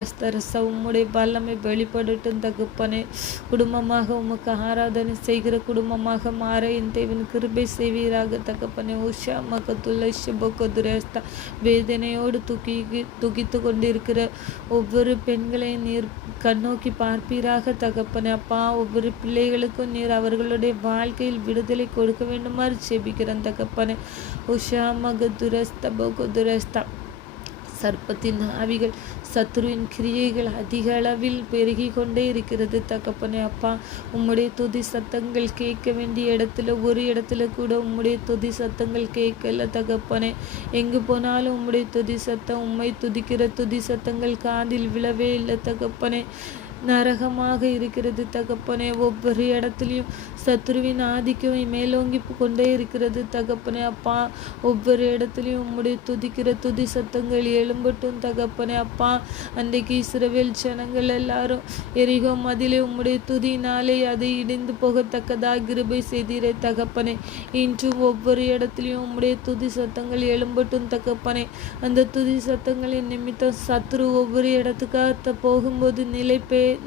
ஸ்தரச உம்முடைய வல்லமை வெளிப்படட்டும் தகப்பனே. குடும்பமாக உமக்கு ஆராதனை செய்கிற குடும்பமாக மாற என் தேவன் கிருபை செய்வீராக தகப்பனே. உஷா மகத்துள்ள ஷபோகதுரஸ்தா வேதனையோடு துகித்து கொண்டிருக்கிற ஒவ்வொரு பெண்களையும் நீர் கண்ணோக்கி பார்ப்பீராக தகப்பனே. அப்பா, ஒவ்வொரு பிள்ளைகளுக்கும் நீர் அவர்களுடைய வாழ்க்கையில் விடுதலை கொடுக்க வேண்டுமாறு செபிக்கிறேன் தகப்பனே. உஷா மகதுரஸ்தா போகதுரஸ்தா சர்ப்பத்தின் ஆவிகள் சத்துருவின் கிரியைகள் அதிக அளவில் பெருகி கொண்டே இருக்கிறது தகப்பனே. அப்பா, உம்முடைய துதி சத்தங்கள் கேட்க வேண்டிய இடத்துல ஒரு இடத்துல கூட உம்முடைய துதி சத்தங்கள் கேட்கல தகப்பனே. எங்கு போனாலும் உம்முடைய துதி சத்தம், உம்மை துதிக்கிற துதி சத்தங்கள் காதில் விழவே இல்லை தகப்பனே. நரகமாக இருக்கிறது தகப்பனே. ஒவ்வொரு இடத்துலையும் சத்துருவின் ஆதிக்கம் மேலோங்கி கொண்டே இருக்கிறது தகப்பனே. அப்பா, ஒவ்வொரு இடத்துலையும் உம்முடைய துதிக்கிற துதி சத்தங்கள் எழும்பட்டும் தகப்பனே. அப்பா, அன்றைக்கு இஸ்ரவேல் ஜனங்கள் எல்லாரும் எரிகோ மதிலே உம்முடைய துதியினாலே அதை இடிந்து போகத்தக்கதாக கிருபை செய்தீரே தகப்பனே. இன்றும் ஒவ்வொரு இடத்துலையும் உம்முடைய துதி சத்தங்கள் எழும்பட்டும் தகப்பனே. அந்த துதி சத்தங்களின் நிமித்தம் சத்துரு ஒவ்வொரு இடத்துக்காக போகும்போது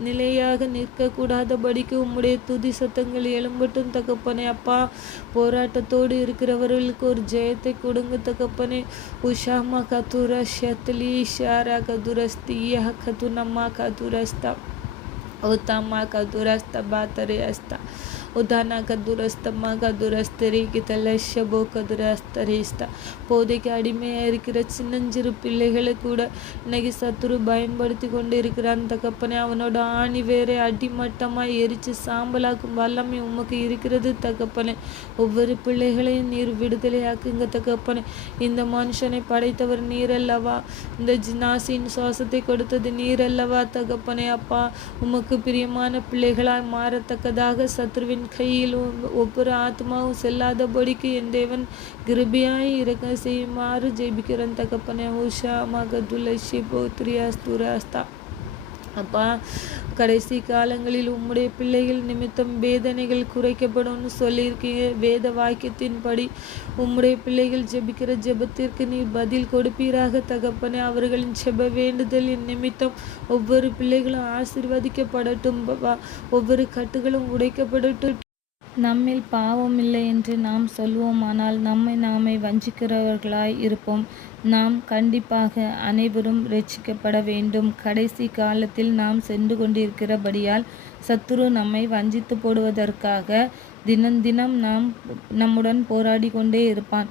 நிலையாக நிற்கக்கூடாதபடிக்கு உம்முடைய துதி சத்தங்கள் எழும்பட்டும் தகப்பனே. அப்பா, போராட்டத்தோடு இருக்கிறவர்களுக்கு ஒரு ஜெயத்தை கொடுங்க தகப்பனே. உஷாமா கதுர ஷத்லி ஷாரா கதுரஸ்தியா கதுனம்மா கதுரஸ்தா உத்தமா கதுரஸ்த பாத்தரேஸ்தா உதானா கதுரஸ்தம்மா கதுரஸ்தரி கிதல ஷபோ கதுரஸ்தரேஸ்தா. போதைக்கு அடிமையாக இருக்கிற சின்னஞ்சிறு பிள்ளைகளை கூட இன்னைக்கு சத்துரு பயன்படுத்தி கொண்டு இருக்கிறான் தகப்பனே. அவனோட ஆணி வேற அடிமட்டமாக எரித்து சாம்பலாக்கும் வல்லமை உமக்கு இருக்கிறது தகப்பனே. ஒவ்வொரு பிள்ளைகளையும் நீர் விடுதலையாக்குங்க தகப்பனே. இந்த மனுஷனை படைத்தவர் நீரல்லவா, இந்த ஜினாசின் சுவாசத்தை கொடுத்தது நீரல்லவா தகப்பனே. அப்பா, உமக்கு பிரியமான பிள்ளைகளாய் மாறத்தக்கதாக சத்ருவின் கையில் ஒவ்வொரு ஆத்மாவும் செல்லாதபடிக்கு என் தேவன் கிருபியாய் இருக்க செய்யுமாறு ஜெபிக்கிறேன் தகப்பனே. உஷா மகதுலஷி போத்ரியாஸ்துராஸ்தா. அப்பா, கடைசி காலங்களில் உம்முடைய பிள்ளைகள் நிமித்தம் வேதனைகள் குறைக்கப்படும்னு சொல்லியிருக்கீங்க. வேத வாக்கியத்தின்படி உம்முடைய பிள்ளைகள் ஜெபிக்கிற ஜெபத்திற்கு நீர் பதில் கொடுப்பீராக தகப்பனே. அவர்களின் ஜெப வேண்டுதலின் நிமித்தம் ஒவ்வொரு பிள்ளைகளும் ஆசீர்வதிக்கப்படட்டும். ஒவ்வொரு கட்டுகளும் உடைக்கப்படட்டும். நம்மில் பாவம் இல்லை என்று நாம் சொல்வோமானால் நம்மை நாமே வஞ்சிக்கிறவர்களாய் இருப்போம். நாம் கண்டிப்பாக அனைவரும் ரட்சிக்கப்பட வேண்டும். கடைசி காலத்தில் நாம் சென்று கொண்டிருக்கிறபடியால் சத்துரு நம்மை வஞ்சித்து போடுவதற்காக தினம் நம்முடன் போராடி கொண்டே இருப்பான்.